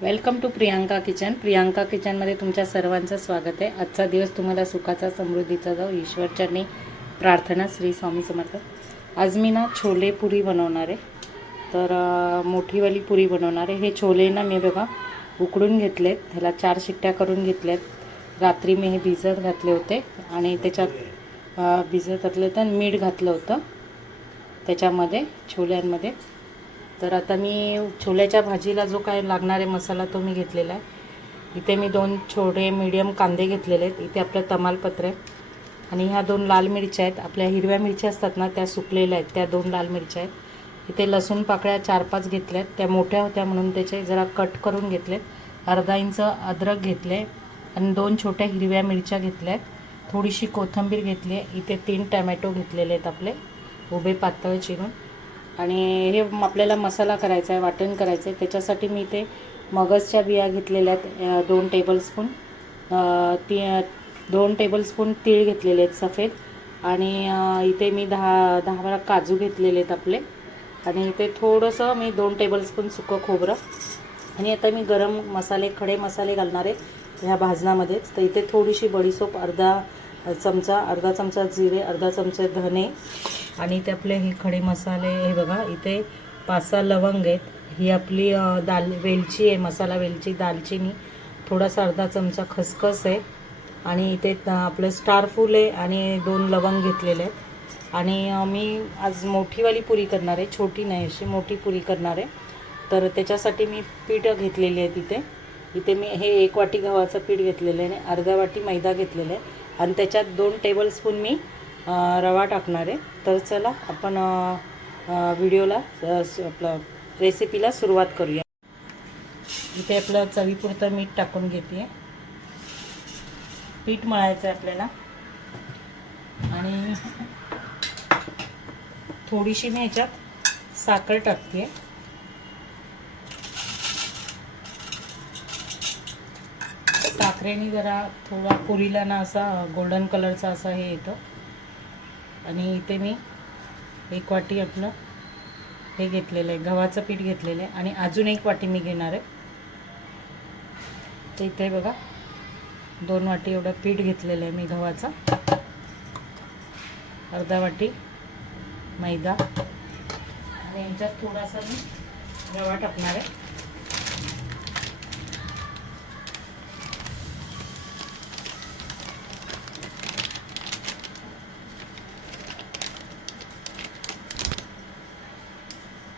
Welcome to Priyanka kitchen. Priyanka किचनमध्ये तुमच्या सर्वांचं स्वागत आहे. आजचा दिवस तुम्हाला सुखाचा समृद्धीचा जाऊ ईश्वरचरणी प्रार्थना. श्री स्वामी समर्थ. आज मी ना छोले पुरी बनवणार आहे. तर मोठीवाली पुरी बनवणार आहे. हे छोले ना मी बघा उकडून घेतलेत. ह्याला 4 शिट्ट्या करून घेतल्यात. रात्री मी हे भिजत घातले होते आणि त्याच्यात भिजत घातले तर मीठ घातलं होतं त्याच्यामध्ये छोल्यांमध्ये. तर आता मी छोल्याच्या भाजीला जो काय लागणारे मसाला तो मी घेतलेला आहे. इथे मी 2 छोटे मीडियम कांदे घेतलेले आहेत. इथे आपलं तमालपत्र आहे आणि ह्या 2 लाल मिरच्या आहेत. आपल्या हिरव्या मिरच्या असतात ना त्या सुकलेल्या आहेत, त्या 2 लाल मिरच्या आहेत. इथे लसूण पाकळ्या 4-5 घेतल्यात. त्या मोठ्या होत्या म्हणून त्याचे जरा कट करून घेतलेत. अर्धा इंच अद्रक घेतले आणि 2 छोट्या हिरव्या मिरच्या घेतल्यात. थोडीशी कोथिंबीर घेतली आहे. इथे 3 टमॅटो घेतलेले आहेत आपले उभे पातळ चिरून. आणि हे आपल्याला मसाला करायचा आहे, वाटण करायचं आहे. त्याच्यासाठी मी इथे मगजच्या बिया घेतलेल्या आहेत 2 टेबलस्पून. 2 टेबलस्पून तीळ घेतलेले आहेत सफेद. आणि इथे मी 10-12 काजू घेतलेले आहेत आपले. आणि इथे थोडंसं मी 2 टेबलस्पून सुकं खोबरं. आणि आता मी गरम मसाले, खडे मसाले घालणार आहे ह्या भाजण्यामध्येच. तर इथे थोडीशी बडीशोप अर्धा चमचा जिरे, अर्धा चमचा धने. आणि ते आपले हे खडे मसाले हे बघा इथे 5-6 लवंग आहेत. ही आपली वेलची आहे, मसाला वेलची, दालचिनी, थोडासा अर्धा चमचा खसखस आहे. आणि इथे आपलं स्टार फूल आहे आणि 2 लवंग घेतलेले आहेत. आणि मी आज मोठीवाली पुरी करणार आहे, छोटी नाही, अशी मोठी पुरी करणार आहे. तर त्याच्यासाठी मी पीठ घेतलेली आहे. इथे मी हे 1 वाटी गव्हाचं पीठ घेतलेलं आहे आणि अर्धा वाटी मैदा घेतलेला आहे. आणि त्याच्यात 2 टेबलस्पून मी रवा टाकणार आहे. तर चला आपण व्हिडिओला आपलं रेसिपीला सुरुवात करूया. इथे आपलं चवीपुरतं मीठ टाकून घेते. पीठ मळायचं आहे आपल्याला. आणि थोडीशी मी ह्याच्यात साखर टाकते. साखरेने जरा थोडा पुरीला ना असा गोल्डन कलरचा असा हे येतं. आणि इथे मी 1 वाटी आपलं हे घेतलेलं आहे, गव्हाचं पीठ घेतलेलं आहे. आणि अजून 1 वाटी मी घेणार आहे. तर इथे बघा 2 वाटी एवढं पीठ घेतलेलं आहे मी गव्हाचा. अर्धा वाटी मैदा आणि यांच्यात थोडासा मी रवा टाकणार आहे.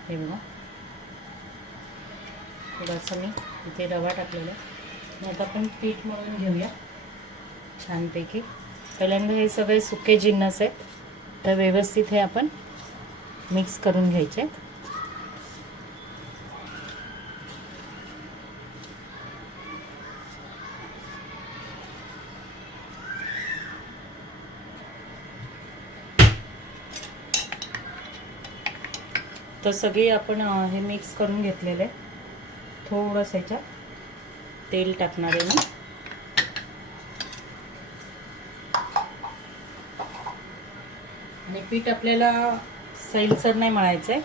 हे बघा थोडंसं मी इथे रवा टाकलेला आहे. आता आपण पीठ मळून घेऊया छानपैकी. पहिल्यांदा हे सगळे सुके जिन्नस आहेत, तर व्यवस्थित हे आपण मिक्स करून घ्यायचे. तर सगळे आपण हे मिक्स करून घेतलेलं आहे. थोडंसं ह्याच्यात तेल टाकणार आहे मी. आणि पीठ आपल्याला सैलसर नाही मळायचं आहे,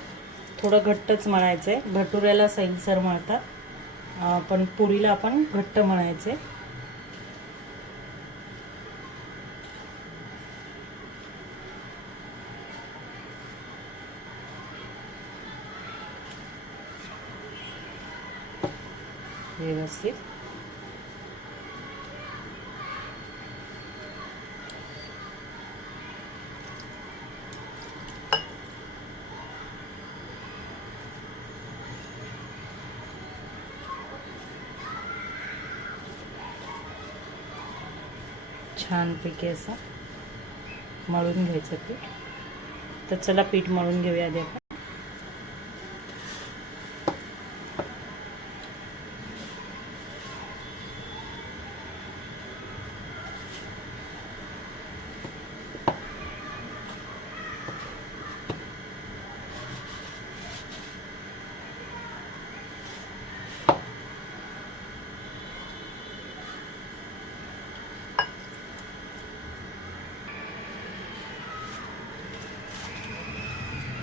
थोडं घट्टच मळायचं आहे. भटुऱ्याला सैलसर मळतात, पण पुरीला आपण घट्ट मळायचं आहे. व्यवस्थित छानपैकी असं मळून घ्यायचं पीठ. तर चला पीठ मळून घेऊया आधी आपण.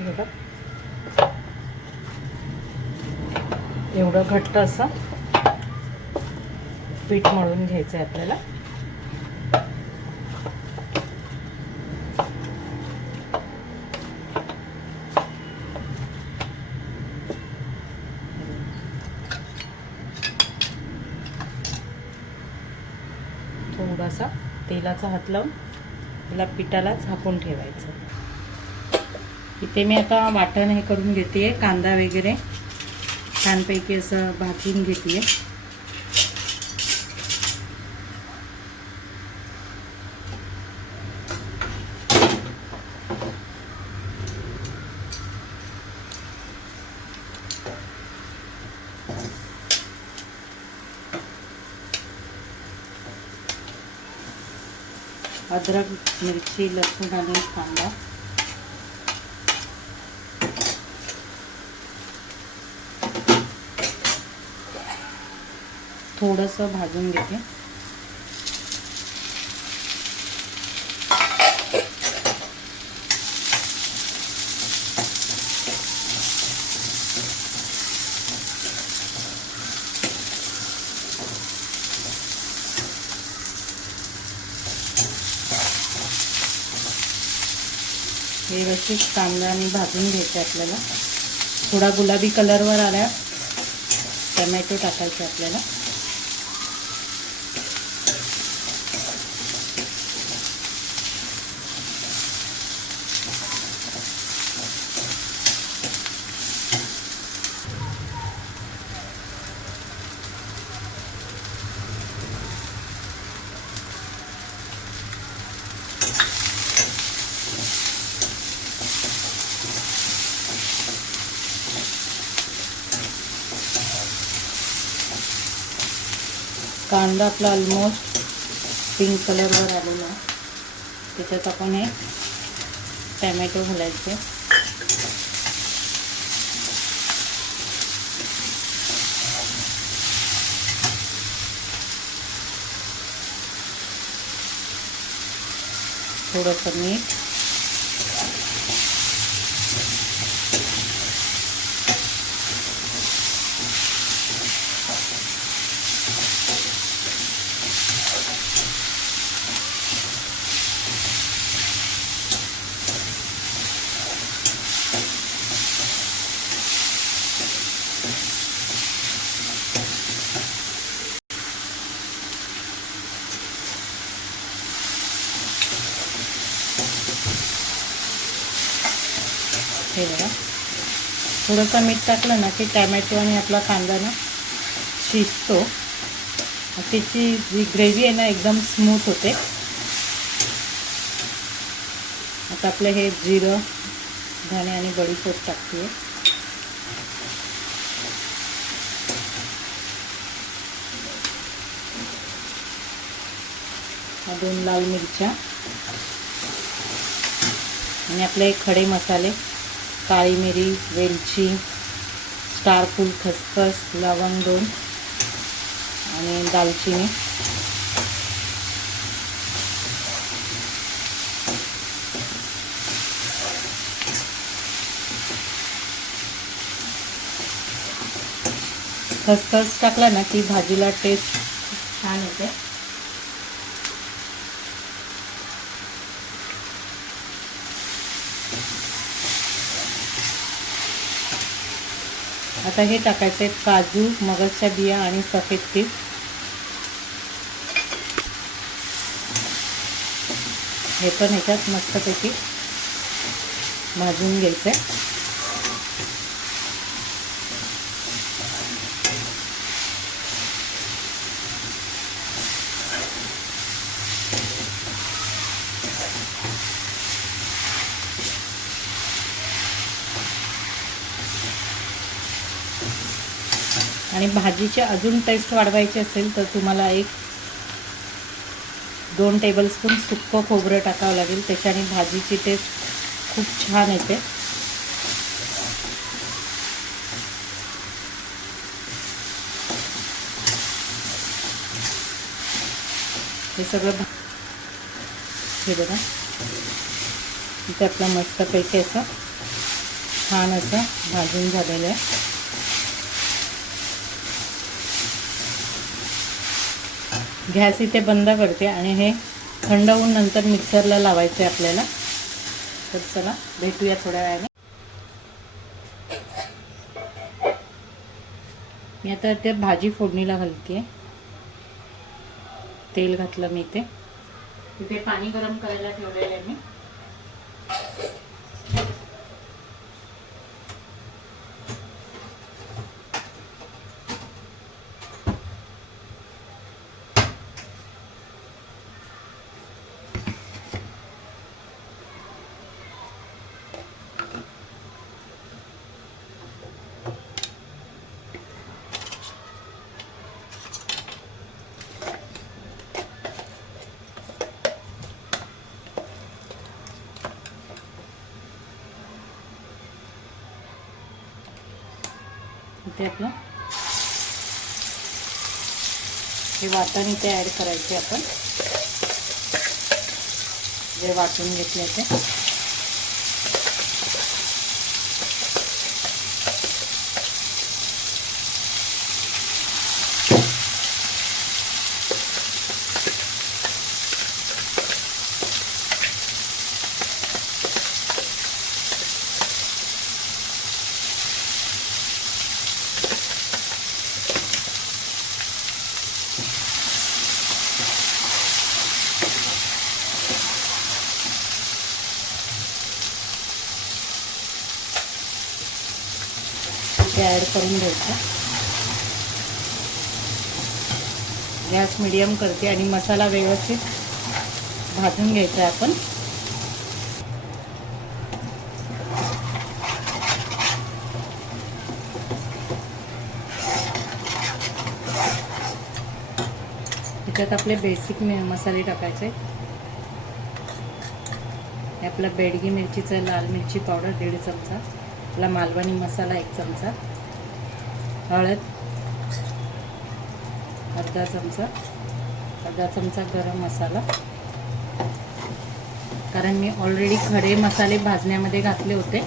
बघा एवढं घट्ट असं पीठ मळून घ्यायचं आहे आपल्याला. थोडासा तेलाचा हात लावून त्याला पिठाला झाकून ठेवायचं. इथे मी आता वाटण हे करून घेते. कांदा वगैरे छानपैकी असं भाजून घेते. अद्रक, मिरची, लसूण आणि कांदा थोडंसं भाजून घेते. व्यवस्थित कांदा आणि भाजून घ्यायचे आपल्याला. थोडा गुलाबी कलरवर आला टमॅटो टाकायचे आपल्याला. कांदा आपला ऑलमोस्ट पिंक कलरवर आलेला आहे. त्याच्यात आपण हे टमॅटो घालायचे. थोडंसं मीठ, हे बघा थोडंसं मीठ टाकलं ना की टमॅटो आणि आपला कांदा ना शिजतो. त्याची जी ग्रेव्ही आहे ना एकदम स्मूथ होते. आता आपलं हे जिरं, धणे आणि बडीशेप टाकते. दोन लाल मिरच्या आणि आपले खडे मसाले, काळी मिरी, वेलची, स्टार फूल, खसखस, लवंग 2 आणि दालचिनी. खसखस टाकला ना की भाजीला टेस्ट छान येते. आता हे टाकायचे काजू, मगजच्या बिया आणि सफेद तीळ. हे पण ह्याच्यात मस्तपैकी भाजून घ्यायचे. आणि भाजीची अजून टेस्ट वाढवायची असेल तर तुम्हाला 1-2 टेबलस्पून सुक्कं खोबरं टाकावं लागेल. त्याच्याने भाजीची टेस्ट खूप छान येते. हे सगळं हे बघा इथे आपलं मस्तपैकी असं छान असं भाजून झालेलं आहे. गॅस इथे बंद करते आणि हे थंड होऊन नंतर मिक्सरला लावायचे आपल्याला. तर चला भेटूया थोड्या वेळाने. मी आता ते भाजी फोडणीला घालते. तेल घातलं मी इथे पाणी गरम करायला ठेवलेलं आहे मी. इथे आपलं हे वाटण इथे ॲड करायचे आपण, जे वाटून घेतले ते. ॲड करून घ्यायचं. गॅस मीडियम करते आणि मसाला व्यवस्थित भाजून घ्यायचा आपण. त्याच्यात आपले बेसिक मसाले टाकायचे. आपला बेडगी मिरचीचा लाल मिरची पावडर 1.5 चमचा, आपला मालवणी मसाला 1 चमचा, हळद अर्धा चमचा गरम मसाला. कारण मी ऑलरेडी खडे मसाले भाजण्यामध्ये घातले होते.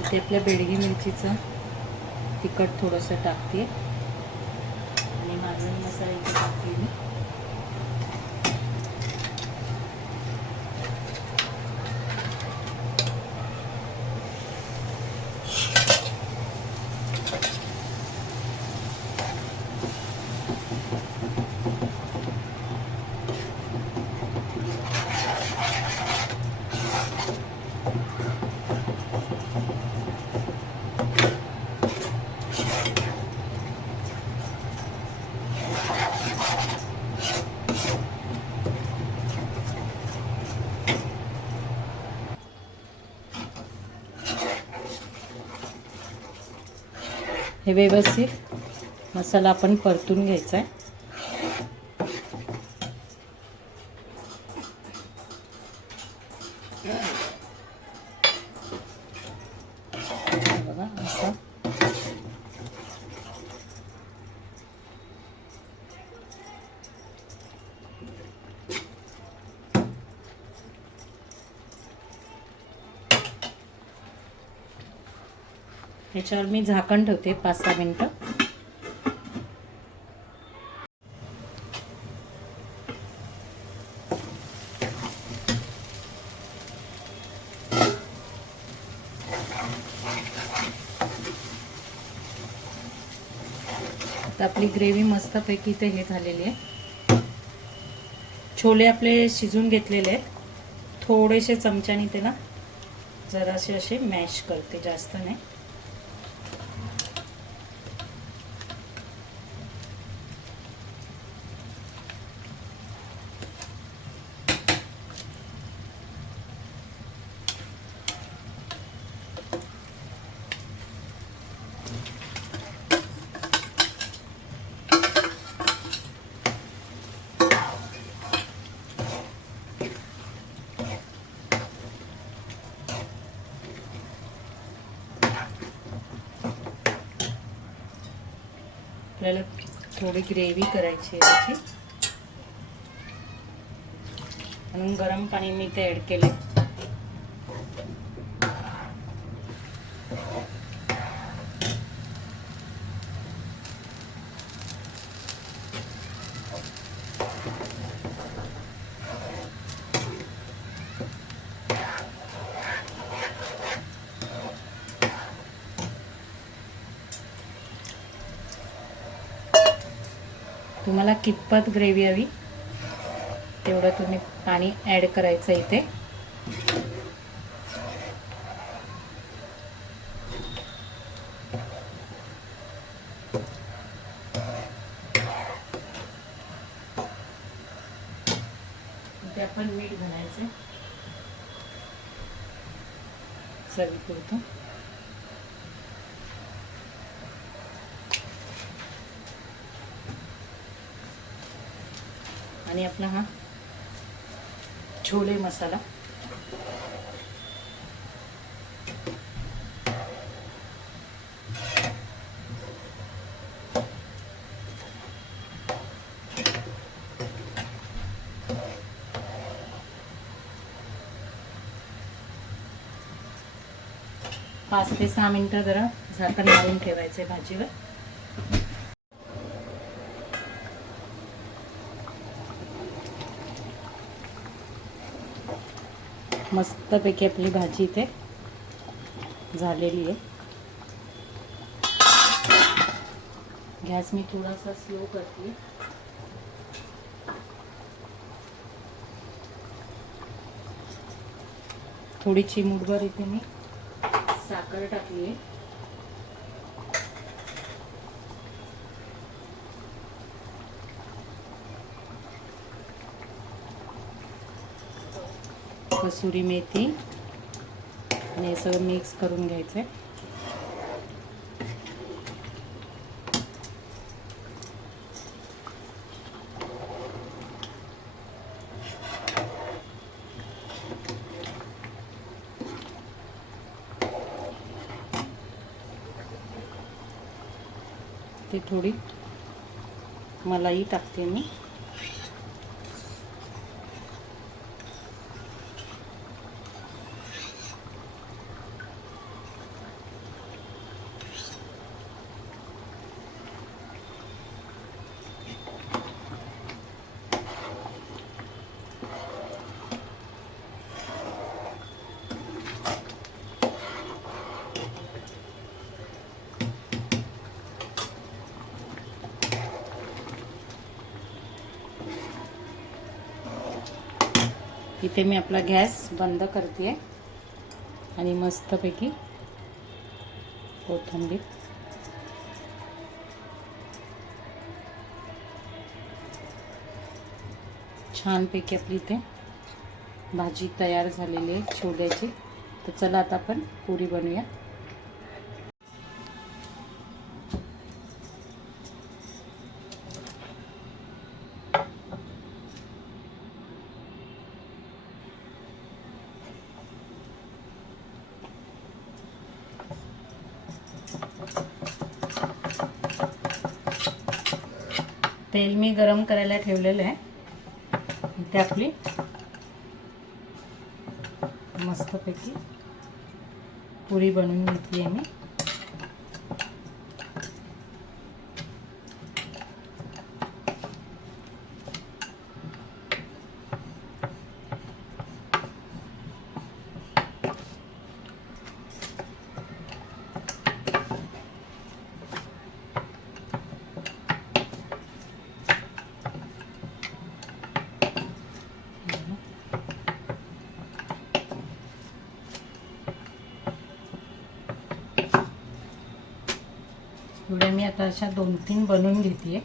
इथे आपल्या बेडगी मिरचीचं तिखट थोडंसं टाकते आणि मालवणी मसाला इथे टाकते मी. हे व्यवस्थित मसाला आपण परतून घ्यायचा आहे. बघा असं याच्यावर मी झाकण ठेवते 5-6 मिनिटं. आता आपली ग्रेव्ही मस्तपैकी इथे हे झालेली आहे. छोले आपले शिजून घेतलेले आहेत. थोडेसे चमच्याने त्याला जरासे असे मॅश करते, जास्त नाही. आपल्याला थोडी ग्रेव्ही करायची आहे याची, म्हणून गरम पाणी मी ते ॲड केले. तुम्हाला कितपत ग्रेव्ही हवी तेवढं तुम्ही पाणी ॲड करायचं इथे. इथे आपण मीठ घालायचं चवीपुरतं. आणि आपला हा छोले मसाला. पाच ते 6 मिनिटं जरा झाकण लावून ठेवायचे भाजीवर. मस्तपैकी आपली भाजी इथे झालेली आहे. गॅस मी थोडासा स्लो करते. थोडी चिमूटभर इथे मी साखर टाकली आहे. कसुरी मेथी आणि हे सगळं मिक्स करून घ्यायचं आहे. ते थोडी मलाई टाकते मी. इथे मी आपला गॅस बंद करते आणि मस्तपैकी कोथिंबीर छानपैकी आपली इथे भाजी तयार झालेली आहे छोल्याची. तर चला आता आपण पुरी बनवूया. तेल मी गरम करायला ठेवलेलं आहे. इथे आपली मस्तपैकी पुरी बनवून घेतली आहे मी. एवढ्या मी आता अशा 2-3 बनवून घेते.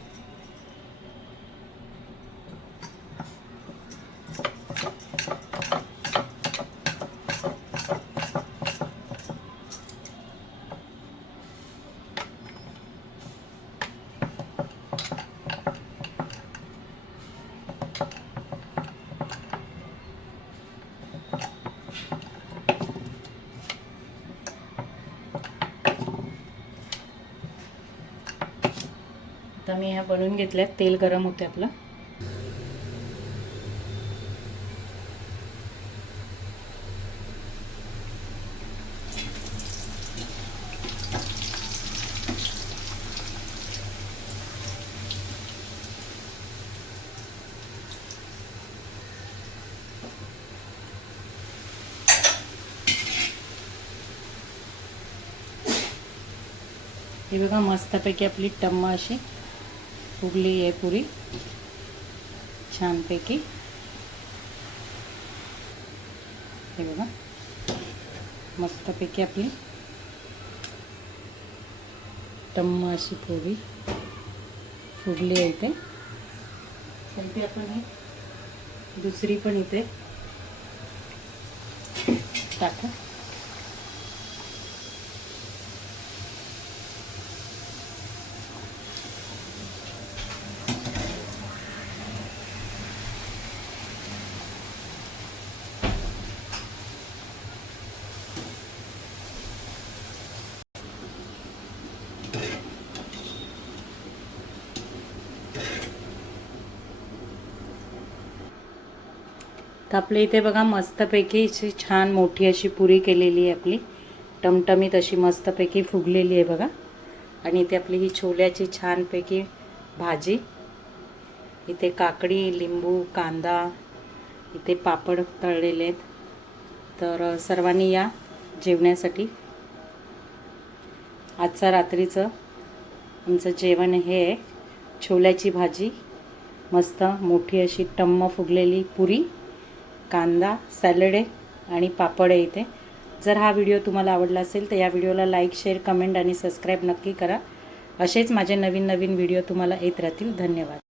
आता मी ह्या बनवून घेतल्यात. तेल गरम होते आपलं. हे बघा मस्तपैकी आपली टम्मा अशी फुगली आहे पुरी छानपैकी। हे बघा मस्तपैकी आपली टम्म अशी पुरी फुगली आहे इथे। नंतर आपण ही दुसरी पण इथे टाका। तर आपल्या इथे बघा मस्तपैकी अशी छान मोठी अशी पुरी केलेली आहे आपली, टमटमीत अशी मस्तपैकी फुगलेली आहे बघा। आणि इथे आपली ही छोल्याची छानपैकी भाजी, इथे काकडी, लिंबू, कांदा, इथे पापड तळलेले आहेत। तर सर्वांनी या जेवण्यासाठी। आजचा रात्रीचं आमचं जेवण हे आहे छोल्याची भाजी, मस्त मोठी अशी टम्म फुगलेली पुरी, कांदा, सॅलड आहे आणि पापड आहे इथे। जर हा व्हिडिओ तुम्हाला आवडला असेल तर या व्हिडिओला लाईक, शेअर, कमेंट आणि सबस्क्राईब नक्की करा। असेच माझे नवीन नवीन व्हिडिओ तुम्हाला येत राहतील। धन्यवाद।